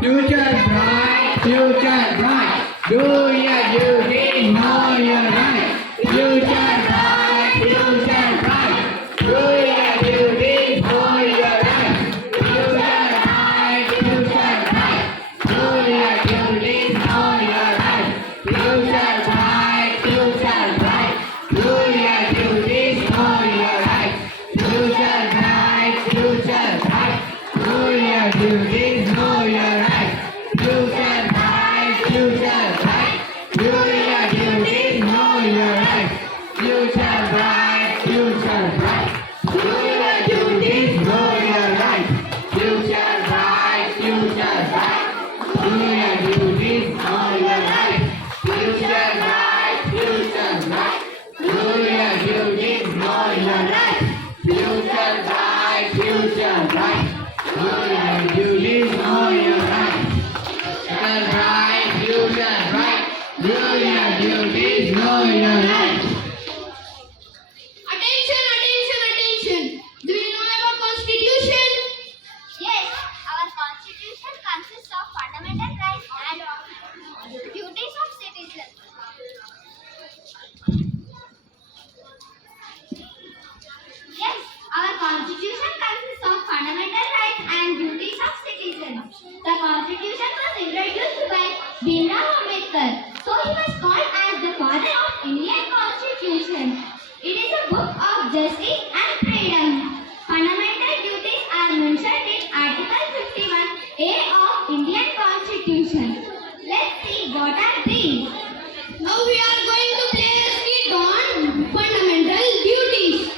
future bright, future bright. Do your duty, know your right. Future bright, future bright. Do your duty, know your right. Future bright, future bright. Do your duty, know your right. Future bright, future bright. Do your duty, know your right. Future bright, future bright. Do your duty, know your right. Future bright, future bright. Do your duty, know your right. Future bright, future bright. Do your duty, know your right. Future bright, future bright. Do your duty, know your right. Future bright, future bright. Do your duty, know your right. Future bright, future bright. Do your duty, know your right. Future bright, future bright. Do your duty, know your right. Attention, attention, attention. Do you know about Constitution? Yes, our constitution consists of fundamental rights and duties of citizens. Yes, our constitution consists of fundamental rights and duties of citizens. The constitution was introduced by Bhimrao Ambedkar, so he was called as the father of Indian constitution. It is a book of justice and freedom. Fundamental duties are mentioned in Article 51A of Indian Constitution. Let's see what are these. Now we are going to play a skit on fundamental duties.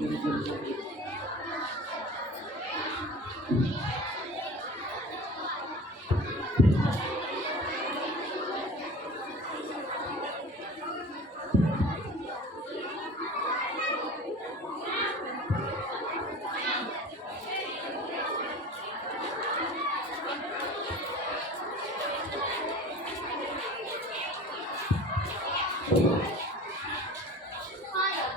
Father,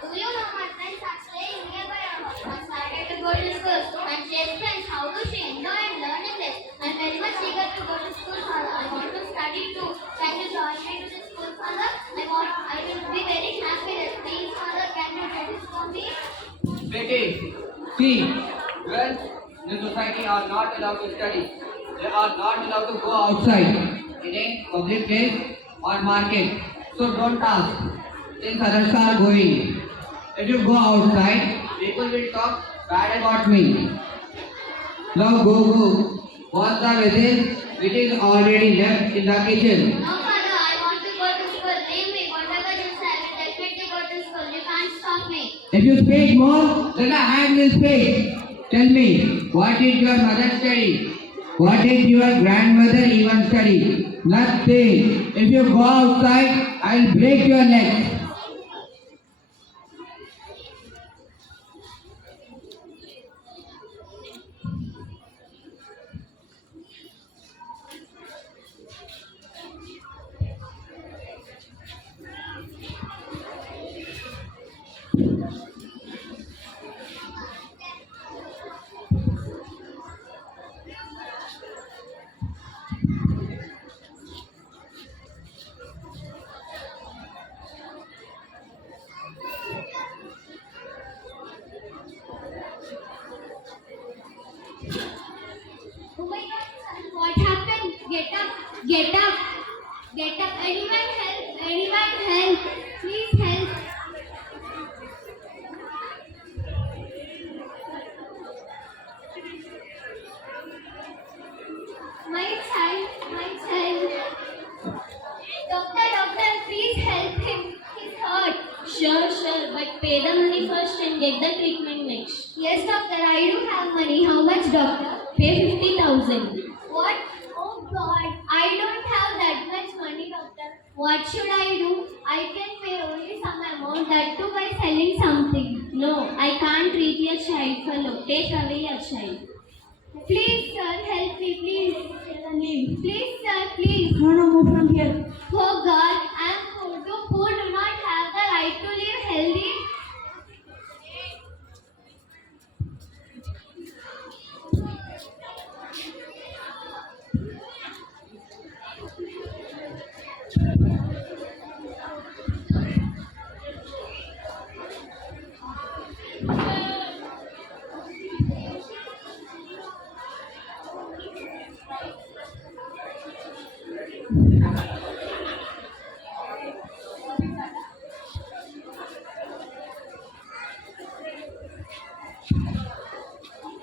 do you know my friends are staying nearby our house? I started to go to school and check friends how to she enjoy and learn English. I'm very much eager to go to school, Father. I want to study too. Can you join me to the school, Father? I will be very happy. Please, Father, can you do this for me? Betty, see, girls in the society are not allowed to study. They are not allowed to go outside in a public place or market. So don't ask. Since others are going. If you go outside, people will talk bad about me. Now go. What's the vessel? It is already left in the kitchen. No, Father, I want to go to school. Leave me. Whatever you say, I will definitely go to school. You can't stop me. If you speak more, then I will speak. Tell me, what did your mother study? What did your grandmother even study? Nothing. If you go outside, I'll break your neck. Oh my God, son, what happened? Get up, get up, get up. Anyone help, anyone help. Please help. My child, my child. Doctor, please help him. He's hurt. Sure, but pay the money first and get the treatment next. Yes, doctor, I do have money. How much, doctor? Pay 50,000. What? Oh God, I don't have that much money, doctor. What should I do? I can pay only some amount, that too by selling something. No, I can't treat your child for no. Take away your child. Please, sir, help me, please. Please, sir, please. No, move from here. Oh God, I'm poor. The poor do not have the right to live healthy.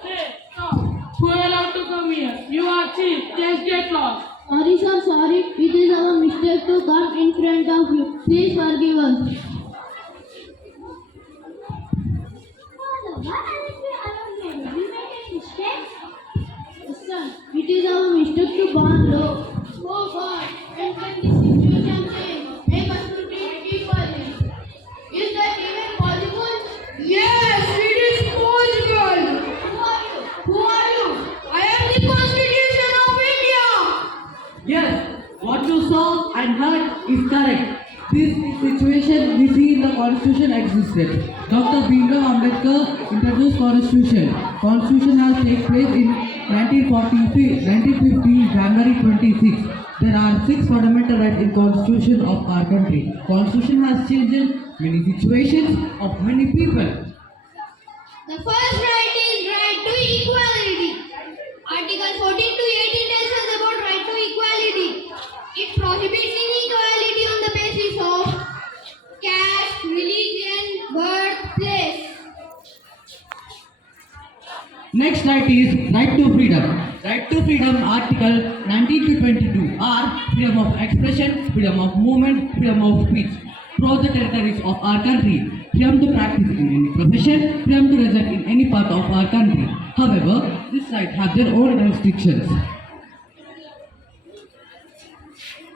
Hey, stop. Who allowed to come here? You are chief. Just get lost. Sorry, sir, sorry. It is our mistake to come in front of you. Please forgive us. Father, why aren't we alone here? Did we make a mistake? Yes, sir. It is our mistake to burn low. Oh God, and when the situation change, make us to treat equally. Is that even possible? Yes, it is possible. Who are you? Who are you? I am the Constitution of India. Yes, what you saw and heard is correct. This situation we see in the Constitution existed. Dr. Bhimrao Ambedkar introduced Constitution. Constitution has taken place in 1950, January 26. There are 6 fundamental rights in Constitution of our country. Constitution has changed many situations of many people. The first right is right to equality. Article 14 to 18 tells us about right to equality. It prohibits inequality on the basis of caste, religion, birth, place. Next right is right to freedom. Right to freedom, Article 19 to 22 are freedom of expression, freedom of movement, freedom of speech. throughout the territories of our country, freedom to practice in any profession, freedom to reside in any part of our country. However, this right have their own restrictions.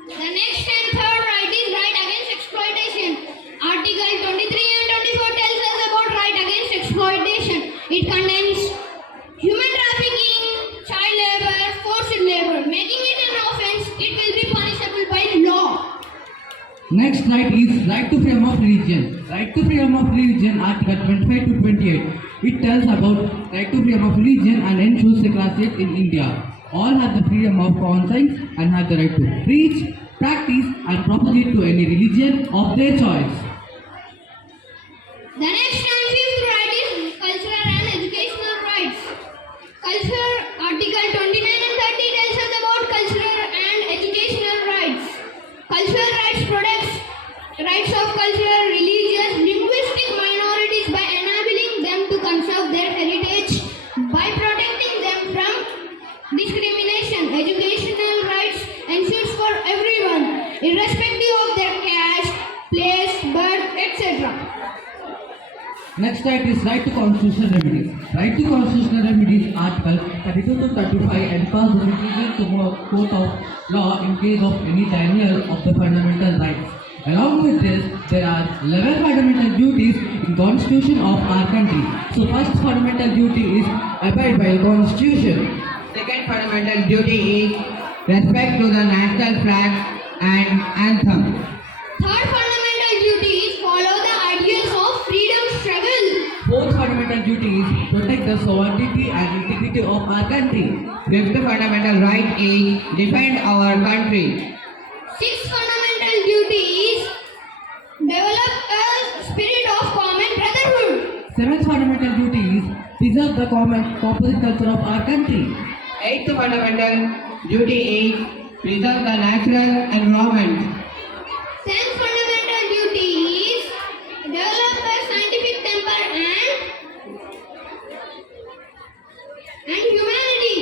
The next and third right is right against exploitation. Article 23 and 24 tells us about right against exploitation. It contains human trafficking, child labor, forced labor. Making it an offense, it will be punishable by law. Next right is right to freedom of religion. Right to freedom of religion, Article 25 to 28. It tells about right to freedom of religion and ensures secularism in India. All have the freedom of conscience and have the right to preach, practice and propagate to any religion of their choice. The next and fifth right is cultural and educational rights. Article 29 and 30 tells us about cultural and educational rights. Cultural rights protects rights of cultural, religious, linguistic minorities by enabling them to conserve their heritage, by protecting them from discrimination. Educational rights ensures for everyone, irrespective of their caste, place, birth, etc. Next right is right to constitutional remedies. Right to constitutional remedies, Article 32 to 35 empowers the citizen to go court of law in case of any denial of the fundamental rights. Along with this, there are 11 fundamental duties in Constitution of our country. So first fundamental duty is abide by the Constitution. Second fundamental duty is respect to the national flag and anthem. Third fundamental duty is follow the ideals of freedom struggle. Fourth fundamental duty is protect the sovereignty and integrity of our country. Fifth fundamental right is defend our country. Sixth fundamental duty is develop a spirit of common brotherhood. Seventh fundamental duty is preserve the common composite culture of our country. Eighth fundamental duty is preserve the natural environment. Tenth fundamental duty is develop a scientific temper and humanity.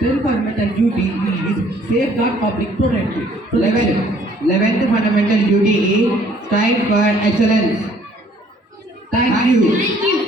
Tenth fundamental duty is safeguard public protection. 11th fundamental duty is strive for excellence. Thank you. Thank you.